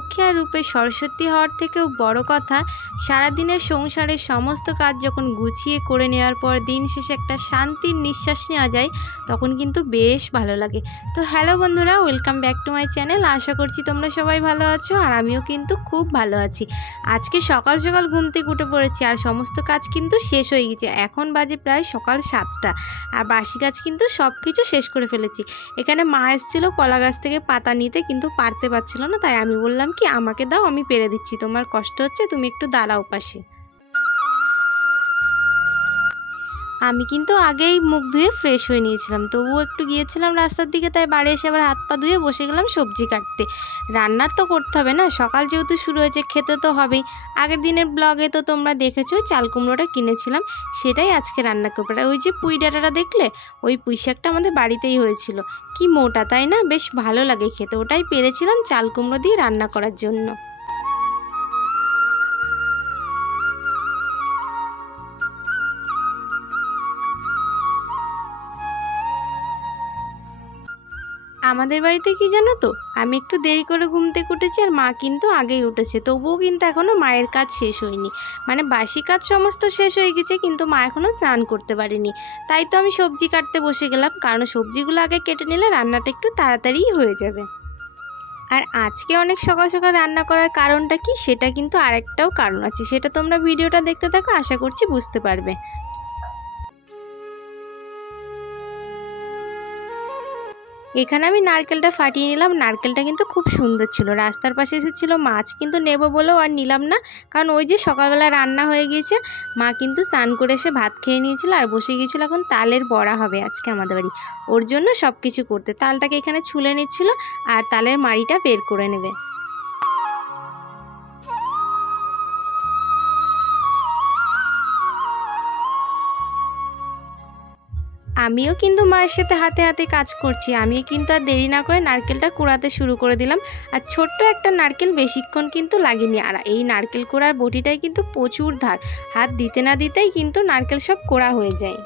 লক্ষ্মী আর রূপে সরস্বতী হওয়ার থেকেও বড় কথা, সারাদিনের সংসারের সমস্ত কাজ যখন গুছিয়ে করে নেওয়ার পর দিন শেষে একটা শান্তির নিঃশ্বাস নেওয়া যায়, তখন কিন্তু বেশ ভালো লাগে। তো হ্যালো বন্ধুরা, welcome back to my channel. আশা করছি তোমরা সবাই ভালো আছো, আর আমিও কিন্তু খুব ভালো আছি। আজকে সকাল সকাল ঘুম থেকে উঠে পড়েছি, আর সমস্ত কাজ কিন্তু শেষ হয়ে গেছে। এখন বাজে প্রায় সকাল 7টা, আর বাসি কাজ কিন্তু সব কিছু শেষ করে ফেলেছি। এখানে মা এসেছিলো কলা গাছ থেকে পাতা নিতে, কিন্তু পারতে পারছিল না, তাই আমি বললাম কি আমাকে দাও, আমি পেরে দিচ্ছি, তোমার কষ্ট হচ্ছে, তুমি একটু দাঁড়াও পাশে। আমি কিন্তু আগেই মুখ ধুয়ে ফ্রেশ হয়ে নিয়েছিলাম, তবুও একটু গিয়েছিলাম রাস্তার দিকে, তাই বাড়ি এসে আবার হাত পা ধুয়ে বসে গেলাম সবজি কাটতে। রান্নার তো করতে হবে না, সকাল যেহেতু শুরু হয়েছে, খেতে তো হবেই। আগের দিনের ব্লগে তো তোমরা দেখেছো চাল কুমড়োটা কিনেছিলাম, সেটাই আজকে রান্না করবো। ওই যে পুঁই ডাঁটাটা দেখলে, ওই পুঁই শাকটা আমাদের বাড়িতেই হয়েছিল। কি মোটা তাই না, বেশ ভালো লাগে খেতে। ওটাই পেরেছিলাম চাল কুমড়ো দিয়ে রান্না করার জন্য। আমাদের বাড়িতে কি জানো তো, আমি একটু দেরি করে ঘুম থেকে উঠেছি, আর মা কিন্তু আগেই উঠেছে, তবুও কিন্তু এখনও মায়ের কাজ শেষ হয়নি। মানে বাসি কাজ সমস্ত শেষ হয়ে গেছে, কিন্তু মা এখনও স্নান করতে পারেনি। তাই তো আমি সবজি কাটতে বসে গেলাম, কারণ সবজিগুলো আগে কেটে নিলে রান্নাটা একটু তাড়াতাড়ি হয়ে যাবে। আর আজকে অনেক সকাল সকাল রান্না করার কারণটা কি, সেটা কিন্তু আরেকটাও কারণ আছে, সেটা তোমরা ভিডিওটা দেখতে থাকো, আশা করছি বুঝতে পারবে। এখানে আমি নারকেলটা ফাটিয়ে নিলাম। নারকেলটা কিন্তু খুব সুন্দর ছিল। রাস্তার পাশে এসেছিলো মাছ, কিন্তু নেব বলেও আর নিলাম না, কারণ ওই যে সকালবেলা রান্না হয়ে গিয়েছে। মা কিন্তু স্নান করে এসে ভাত খেয়ে নিয়েছিল, আর বসে গিয়েছিলো এখন তালের বড়া হবে আজকে আমাদের বাড়ি, ওর জন্য সব কিছু করতে। তালটাকে এখানে ছুলে নিচ্ছিল, আর তালের মাড়িটা বের করে নেবে। আমিও কিন্তু মায়ের সাথে হাতে হাতে কাজ করছি। আমিও কিন্তু আর দেরি না করে নারকেলটা কুড়াতে শুরু করে দিলাম। আর ছোট্ট একটা নারকেল, বেশিক্ষণ কিন্তু লাগেনি। আর এই নারকেল কোড়ার বটিটাই কিন্তু প্রচুর ধার, হাত দিতে না দিতেই কিন্তু নারকেল সব কোড়া হয়ে যায়।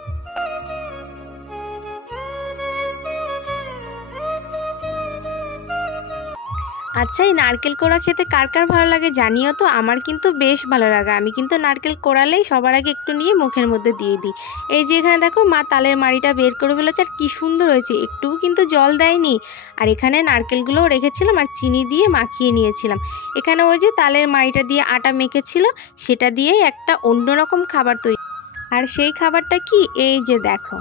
আচ্ছা, এই নারকেল কোড়া খেতে কার কার ভালো লাগে জানিও তো। আমার কিন্তু বেশ ভালো লাগে। আমি কিন্তু নারকেল কোড়ালেই সবার আগে একটু নিয়ে মুখের মধ্যে দিয়ে দিই। এই যে এখানে দেখো মা তালের মাড়িটা বের করে ফেলেছে, আর কি সুন্দর হয়েছে, একটুও কিন্তু জল দেয়নি। আর এখানে নারকেলগুলোও রেখেছিলাম, আর চিনি দিয়ে মাখিয়ে নিয়েছিলাম। এখানে ওই যে তালের মাড়িটা দিয়ে আটা মেখেছিল, সেটা দিয়েই একটা অন্যরকম খাবার তৈরি। আর সেই খাবারটা কি, এই যে দেখো,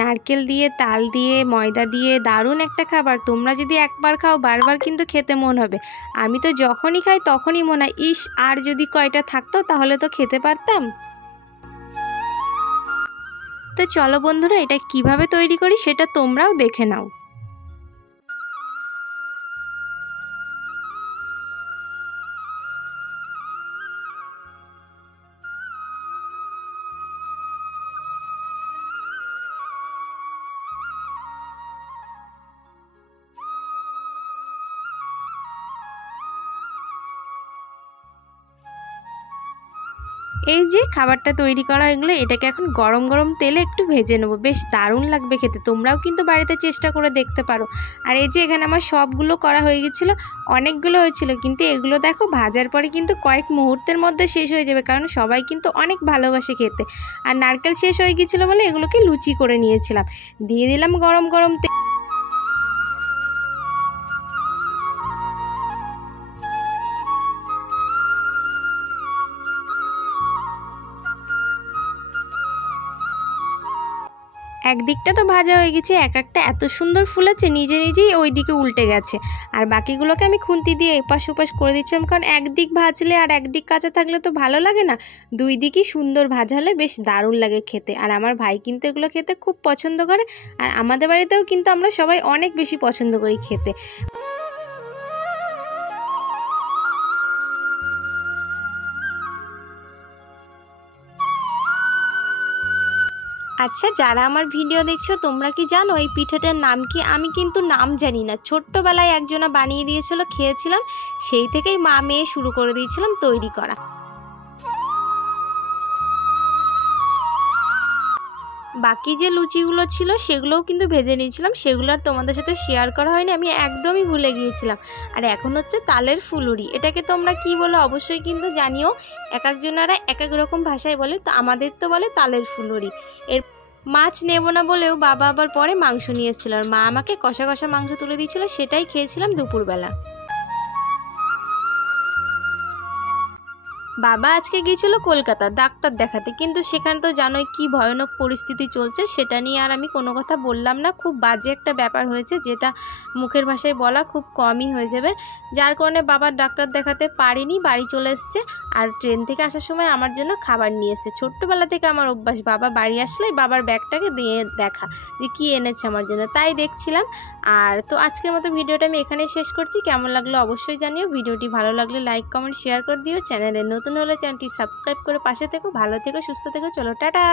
নারকেল দিয়ে তাল দিয়ে ময়দা দিয়ে দারুণ একটা খাবার। তোমরা যদি একবার খাও বারবার কিন্তু খেতে মন হবে। আমি তো যখনই খাই তখনই মনে হয় ইস, আর যদি কয়টা থাকতো তাহলে তো খেতে পারতাম। তো চলো বন্ধুরা, এটা কিভাবে তৈরি করি সেটা তোমরাও দেখে নাও। এই যে খাবারটা তৈরি করা এগুলো, এটাকে এখন গরম গরম তেলে একটু ভেজে নেবো, বেশ দারুণ লাগবে খেতে। তোমরাও কিন্তু বাড়িতে চেষ্টা করে দেখতে পারো। আর এই যে এখানে আমার সবগুলো করা হয়ে গেছিলো, অনেকগুলো হয়েছিল, কিন্তু এগুলো দেখো ভাজার পরে কিন্তু কয়েক মুহূর্তের মধ্যে শেষ হয়ে যাবে, কারণ সবাই কিন্তু অনেক ভালোবাসে খেতে। আর নারকেল শেষ হয়ে গেছিলো বলে এগুলোকে লুচি করে নিয়েছিলাম, দিয়ে দিলাম গরম গরম তেল। একদিকটা তো ভাজা হয়ে গেছে, এক একটা এত সুন্দর ফুলেছে, নিজে নিজেই ওই দিকে উল্টে গেছে। আর বাকিগুলোকে আমি খুন্তি দিয়ে এপাশ ওপাশ করে দিচ্ছিলাম, কারণ একদিক ভাজলে আর একদিক কাঁচা থাকলে তো ভালো লাগে না। দুই দিকই সুন্দর ভাজা হলে বেশ দারুণ লাগে খেতে। আর আমার ভাই কিন্তু এগুলো খেতে খুব পছন্দ করে, আর আমাদের বাড়িতেও কিন্তু আমরা সবাই অনেক বেশি পছন্দ করি খেতে। আচ্ছা, যারা আমার ভিডিও দেখছো তোমরা কি জানো এই পিঠাটার নাম কি? আমি কিন্তু নাম জানি না, ছোট্টবেলায় একজনা বানিয়ে দিয়েছিল, খেয়েছিলাম, সেই থেকেই মা মেয়ে শুরু করে দিয়েছিলাম তৈরি করা। বাকি যে লুচিগুলো ছিল সেগুলোও কিন্তু ভেজে নিয়েছিলাম, সেগুলো আর তোমাদের সাথে শেয়ার করা হয়নি, আমি একদমই ভুলে গিয়েছিলাম। আর এখন হচ্ছে তালের ফুলুরি, এটাকে তোমরা কি বলো অবশ্যই কিন্তু জানিও, এক একজনারা এক এক রকম ভাষায় বলে, তো আমাদের তো বলে তালের ফুলুরি। এর মাছ নেব না বলেও বাবা আবার পরে মাংস নিয়ে এসেছিলো, আর মা আমাকে কষা কষা মাংস তুলে দিয়েছিলো, সেটাই খেয়েছিলাম দুপুরবেলা। বাবা আজকে গিয়েছিল কলকাতা ডাক্তার দেখাতে, কিন্তু সেখানে তো জানোই কি ভয়ানক পরিস্থিতি চলছে, সেটা নিয়ে আর আমি কোনো কথা বললাম না। খুব বাজে একটা ব্যাপার হয়েছে, যেটা মুখের ভাষায় বলা খুব কমই হয়ে যাবে, যার কারণে বাবার ডাক্তার দেখাতে পারিনি, বাড়ি চলে এসছে। আর ট্রেন থেকে আসার সময় আমার জন্য খাবার নিয়ে এসছে। ছোট্টবেলা থেকে আমার অভ্যাস, বাবা বাড়ি আসলেই বাবার ব্যাগটাকে দিয়ে দেখা যে কী এনেছে আমার জন্য, তাই দেখছিলাম। আর তো আজকের মতো ভিডিওটা আমি এখানেই শেষ করছি। কেমন লাগলো অবশ্যই জানিও, ভিডিওটি ভালো লাগলে লাইক কমেন্ট শেয়ার করে দিও, চ্যানেলে নতুন হলে চ্যানেলটি সাবস্ক্রাইব করে পাশে থেকো। ভালো থেকো, সুস্থ থেকো, চলো টাটা।